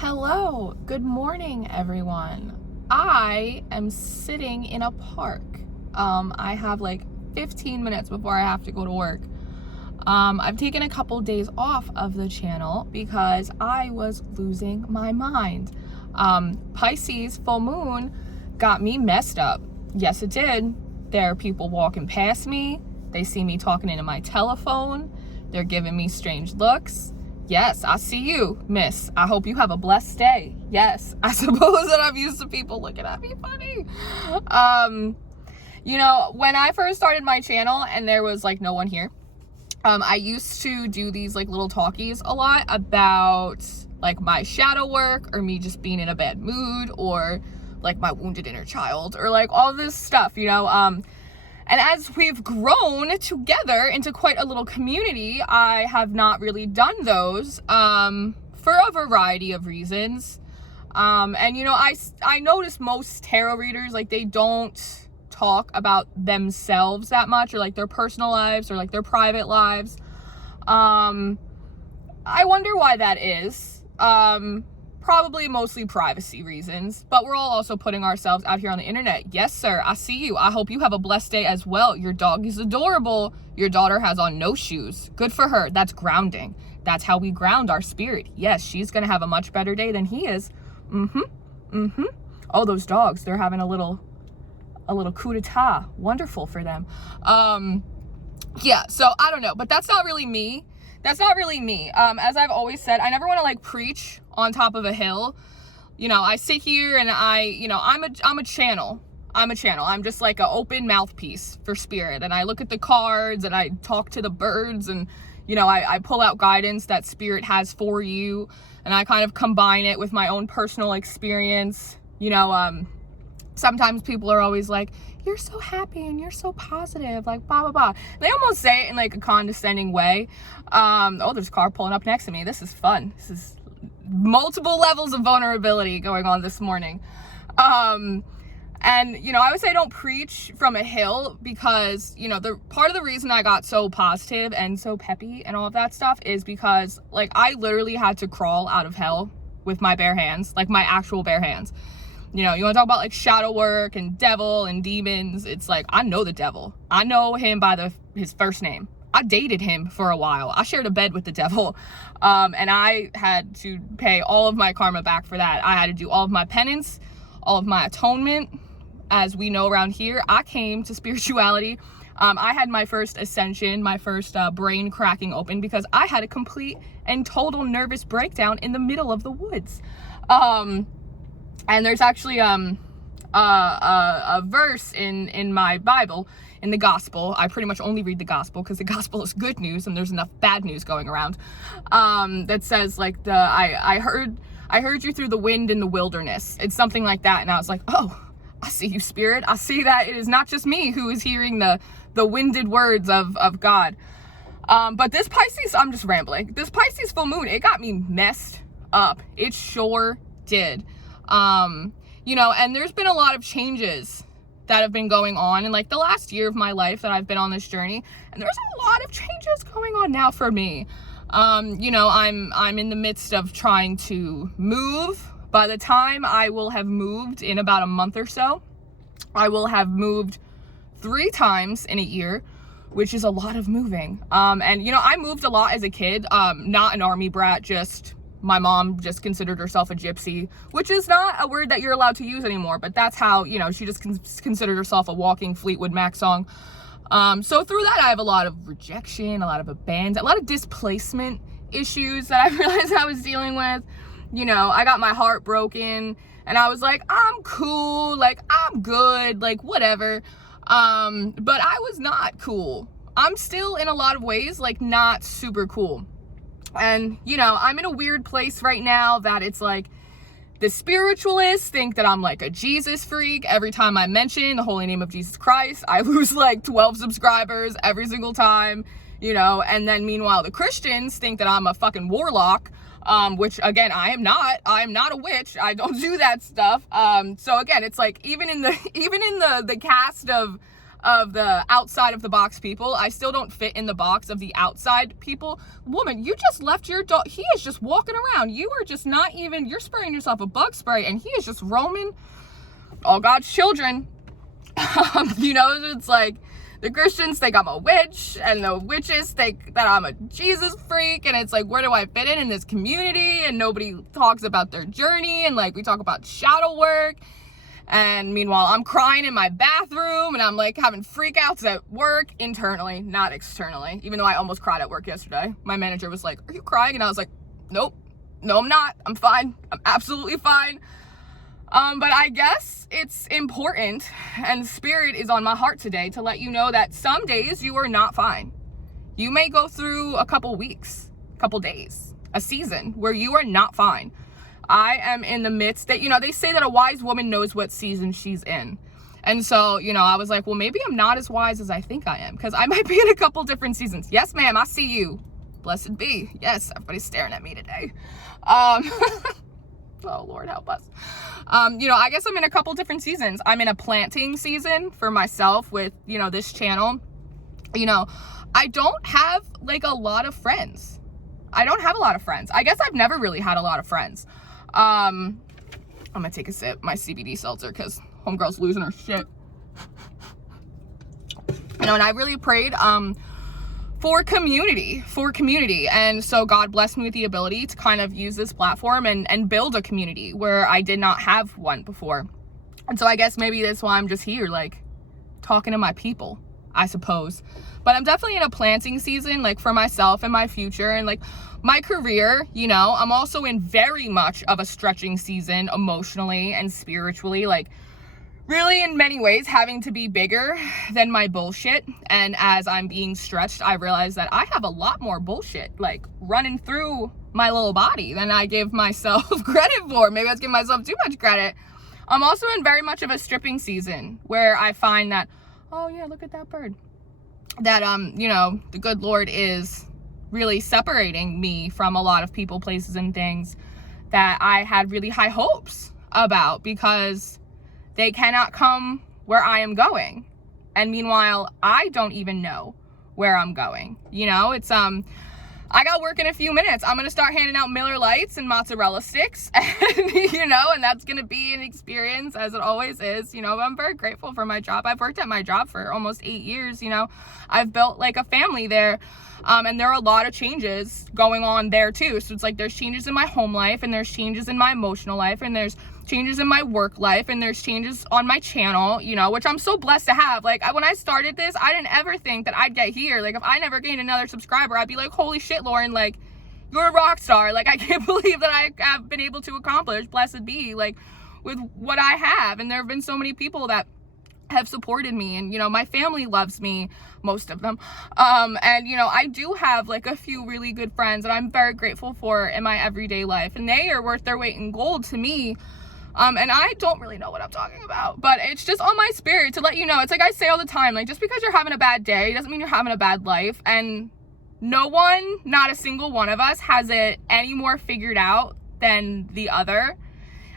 Hello, good morning, everyone. I am sitting in a park. I have like 15 minutes before I have to go to work. I've taken a couple days off of the channel because I was losing my mind. Pisces full moon got me messed up. Yes, it did. There are people walking past me. They see me talking into my telephone. They're giving me strange looks. Yes, I see you, miss. I hope you have a blessed day. Yes, I suppose that I'm used to people looking at me funny. When I first started my channel and there was like no one here, I used to do these like little talkies a lot about like my shadow work or me just being in a bad mood or like my wounded inner child or like all this stuff, And as we've grown together into quite a little community, I have not really done those for a variety of reasons. I notice most tarot readers, like they don't talk about themselves that much or like their personal lives or like their private lives. I wonder why that is. Probably mostly privacy reasons, but we're all also putting ourselves out here on the internet. Yes, sir, I see you. I hope you have a blessed day as well. Your dog is adorable. Your daughter has on no shoes. Good for her. That's grounding. That's how we ground our spirit. Yes, she's gonna have a much better day than he is. Oh, those dogs, they're having a little coup d'etat. Wonderful for them. So I don't know, but that's not really me. As I've always said, I never want to like preach on top of a hill. I sit here and I'm a channel. I'm just like an open mouthpiece for spirit. And I look at the cards and I talk to the birds and, I pull out guidance that spirit has for you. And I kind of combine it with my own personal experience. Sometimes people are always like, you're so happy and you're so positive, like blah, blah, blah. They almost say it in like a condescending way. There's a car pulling up next to me. This is fun. This is multiple levels of vulnerability going on this morning. I would say don't preach from a hill because, the part of the reason I got so positive and so peppy and all of that stuff is because like I literally had to crawl out of hell with my bare hands, like my actual bare hands. You want to talk about like shadow work and devil and demons. It's like, I know the devil. I know him by his first name. I dated him for a while. I shared a bed with the devil. And I had to pay all of my karma back for that. I had to do all of my penance, all of my atonement. As we know around here, I came to spirituality. I had my first ascension, my first brain cracking open because I had a complete and total nervous breakdown in the middle of the woods. And there's actually a verse in my Bible, in the gospel. I pretty much only read the gospel because the gospel is good news and there's enough bad news going around. That says like I heard you through the wind in the wilderness. It's something like that. And I was like, oh, I see you, spirit. I see that it is not just me who is hearing the winded words of God. But this Pisces, I'm just rambling. This Pisces full moon, it got me messed up. It sure did. And there's been a lot of changes that have been going on in like the last year of my life that I've been on this journey. And there's a lot of changes going on now for me. I'm in the midst of trying to move. By the time I will have moved in about a month or so, I will have moved 3 times in a year, which is a lot of moving. I moved a lot as a kid, not an army brat, just my mom just considered herself a gypsy, which is not a word that you're allowed to use anymore, but that's how, she just considered herself a walking Fleetwood Mac song. So through that, I have a lot of rejection, a lot of abandon, a lot of displacement issues that I realized I was dealing with. I got my heart broken and I was like, I'm cool, like I'm good, like whatever. But I was not cool. I'm still in a lot of ways, like not super cool. And, I'm in a weird place right now that it's like the spiritualists think that I'm like a Jesus freak. Every time I mention the holy name of Jesus Christ, I lose like 12 subscribers every single time, and then meanwhile, the Christians think that I'm a fucking warlock, which again, I am not a witch. I don't do that stuff. So again, it's like even in the cast of of the outside of the box people. I still don't fit in the box of the outside people. Woman, you just left your dog. He is just walking around. You are just not even, you're spraying yourself a bug spray, and he is just roaming all God's children. You know, it's like the Christians think I'm a witch, and the witches think that I'm a Jesus freak, and it's like, where do I fit in this community? And nobody talks about their journey, and like we talk about shadow work, and meanwhile I'm crying in my bathroom, and I'm like having freakouts at work, internally, not externally, even though I almost cried at work yesterday. My manager was like, are you crying? And I was like, nope, no I'm not, I'm fine, I'm absolutely fine. But I guess it's important, and Spirit is on my heart today to let you know that some days you are not fine. You may go through a couple weeks, couple days, a season where you are not fine. I am in the midst that, you know, they say that a wise woman knows what season she's in. And so, you know, I was like, well, maybe I'm not as wise as I think I am, because I might be in a couple different seasons. Yes, ma'am, I see you. Blessed be. Yes, everybody's staring at me today. Oh, Lord, help us. You know, I guess I'm in a couple different seasons. I'm in a planting season for myself with, you know, this channel. You know, I don't have like a lot of friends. I don't have a lot of friends. I guess I've never really had a lot of friends. I'm gonna take a sip, my CBD seltzer, because homegirl's losing her shit. You know, and I really prayed, for community. And so God blessed me with the ability to kind of use this platform and build a community where I did not have one before. And so I guess maybe that's why I'm just here, like talking to my people, I suppose. But I'm definitely in a planting season, like for myself and my future and like my career. You know, I'm also in very much of a stretching season emotionally and spiritually, like really in many ways having to be bigger than my bullshit. And as I'm being stretched, I realize that I have a lot more bullshit like running through my little body than I give myself credit for. Maybe I was giving myself too much credit. I'm also in very much of a stripping season where I find that, oh yeah, look at that bird, that you know, the good Lord is really separating me from a lot of people, places, and things that I had really high hopes about, because they cannot come where I am going. And meanwhile, I don't even know where I'm going. You know, it's, I got work in a few minutes. I'm going to start handing out Miller Lights and mozzarella sticks, and, you know, and that's going to be an experience, as it always is. You know, I'm very grateful for my job. I've worked at my job for almost 8 years. You know, I've built like a family there. And there are a lot of changes going on there too. So it's like there's changes in my home life, and there's changes in my emotional life, and there's changes in my work life, and there's changes on my channel, you know, which I'm so blessed to have. Like when I started this, I didn't ever think that I'd get here. Like if I never gained another subscriber, I'd be like, holy shit, Lauren, like you're a rock star. Like I can't believe that I have been able to accomplish, blessed be, like with what I have. And there have been so many people that have supported me, and you know, my family loves me, most of them, and you know, I do have like a few really good friends that I'm very grateful for in my everyday life, and they are worth their weight in gold to me. And I don't really know what I'm talking about, but it's just on my spirit to let you know. It's like I say all the time, like just because you're having a bad day doesn't mean you're having a bad life. And no one, not a single one of us, has it any more figured out than the other.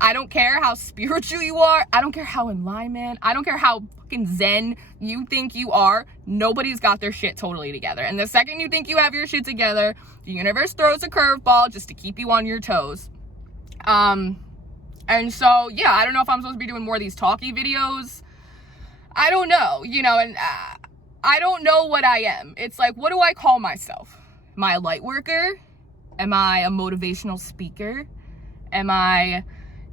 I don't care how spiritual you are. I don't care how in alignment. I don't care how fucking zen you think you are. Nobody's got their shit totally together. And the second you think you have your shit together, the universe throws a curveball just to keep you on your toes. And so, yeah, I don't know if I'm supposed to be doing more of these talky videos. I don't know, you know, and I don't know what I am. It's like, what do I call myself? Am I a light worker? Am I a motivational speaker? Am I,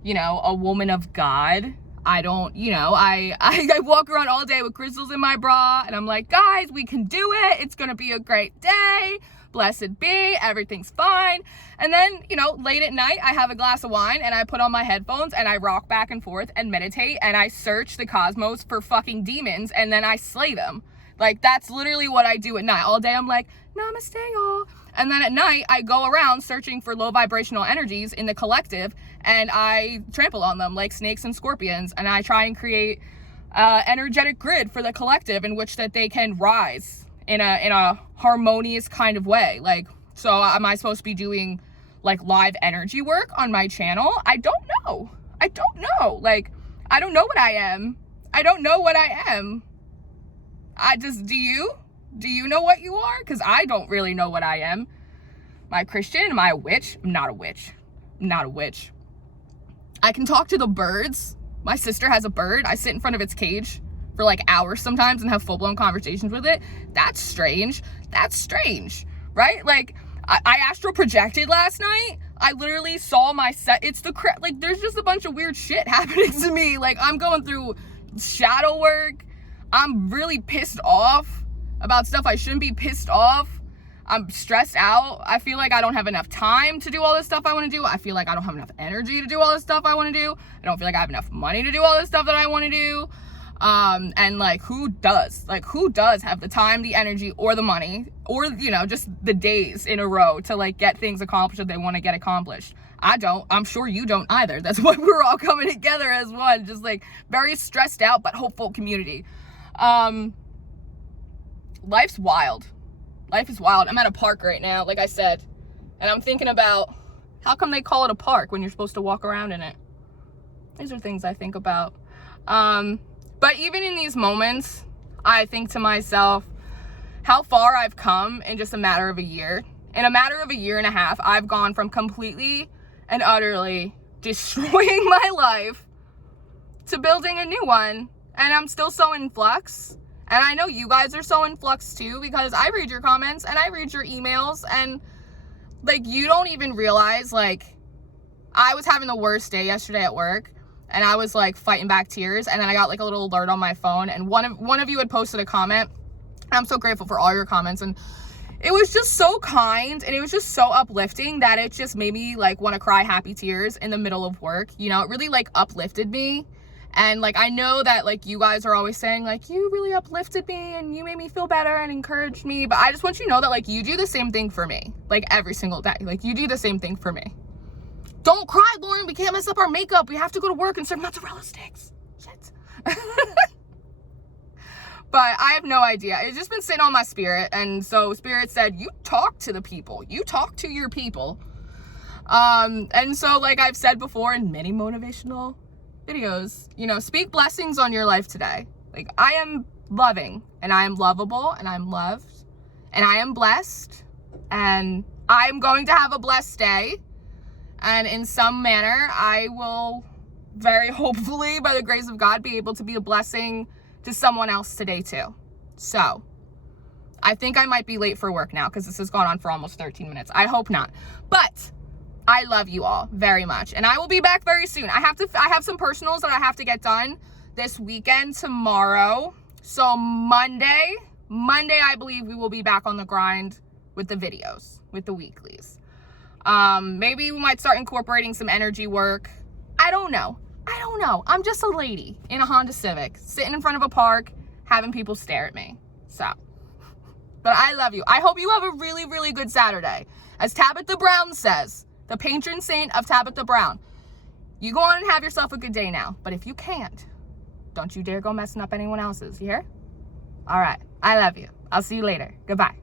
you know, a woman of God? I don't, you know, I walk around all day with crystals in my bra, and I'm like, guys, we can do it. It's going to be a great day. Blessed be, everything's fine. And then, you know, late at night, I have a glass of wine, and I put on my headphones, and I rock back and forth and meditate, and I search the cosmos for fucking demons, and then I slay them. Like, that's literally what I do at night. All day, I'm like, namaste, y'all. And then at night, I go around searching for low vibrational energies in the collective, and I trample on them like snakes and scorpions, and I try and create energetic grid for the collective in which that they can rise in a harmonious kind of way. Like, so am I supposed to be doing like live energy work on my channel? I don't know. Like, I don't know what I am. I don't know what I am. Do you know what you are? Because I don't really know what I am. Am I a Christian? Am I a witch? I'm not a witch. I'm not a witch. I can talk to the birds. My sister has a bird. I sit in front of its cage for like hours sometimes and have full-blown conversations with it. That's strange. That's strange, right? Like, I astral projected last night. I literally saw my set. It's the crap. Like, there's just a bunch of weird shit happening to me. Like, I'm going through shadow work. I'm really pissed off about stuff I shouldn't be pissed off. I'm stressed out. I feel like I don't have enough time to do all this stuff I want to do. I feel like I don't have enough energy to do all this stuff I want to do. I don't feel like I have enough money to do all this stuff that I want to do. And like, who does have the time, the energy, or the money, or, you know, just the days in a row to like get things accomplished that they want to get accomplished? I don't. I'm sure you don't either. That's why we're all coming together as one, just like very stressed out but hopeful community. Life's wild. Life is wild. I'm at a park right now, like I said, and I'm thinking about how come they call it a park when you're supposed to walk around in it. These are things I think about. But even in these moments, I think to myself how far I've come in just a matter of a year. In a matter of a year and a half, I've gone from completely and utterly destroying my life to building a new one. And I'm still so in flux. And I know you guys are so in flux too, because I read your comments and I read your emails, and like, you don't even realize, like, I was having the worst day yesterday at work, and I was like fighting back tears, and then I got like a little alert on my phone, and one of you had posted a comment. I'm so grateful for all your comments, and it was just so kind, and it was just so uplifting that it just made me like want to cry happy tears in the middle of work. You know, it really like uplifted me. And like, I know that like you guys are always saying like, you really uplifted me and you made me feel better and encouraged me, but I just want you to know that like, you do the same thing for me, like every single day. Like, you do the same thing for me. Don't cry, Lauren, we can't mess up our makeup, we have to go to work and serve mozzarella sticks. Shit. But I have no idea. It's just been sitting on my spirit, and so spirit said, you talk to the people, you talk to your people. And so like I've said before in many motivational videos, you know, speak blessings on your life today. Like, I am loving, and I am lovable, and I'm loved, and I am blessed, and I'm going to have a blessed day, and in some manner I will very hopefully, by the grace of God, be able to be a blessing to someone else today too. So I think I might be late for work now because this has gone on for almost 13 minutes. I hope not, but I love you all very much, and I will be back very soon. I have some personals that I have to get done this weekend tomorrow. So Monday, I believe we will be back on the grind with the videos, with the weeklies. Maybe we might start incorporating some energy work. I don't know. I'm just a lady in a Honda Civic, sitting in front of a park, having people stare at me. So, but I love you. I hope you have a really, really good Saturday. As Tabitha Brown says, the patron saint of Tabitha Brown, you go on and have yourself a good day now. But if you can't, don't you dare go messing up anyone else's. You hear? All right. I love you. I'll see you later. Goodbye.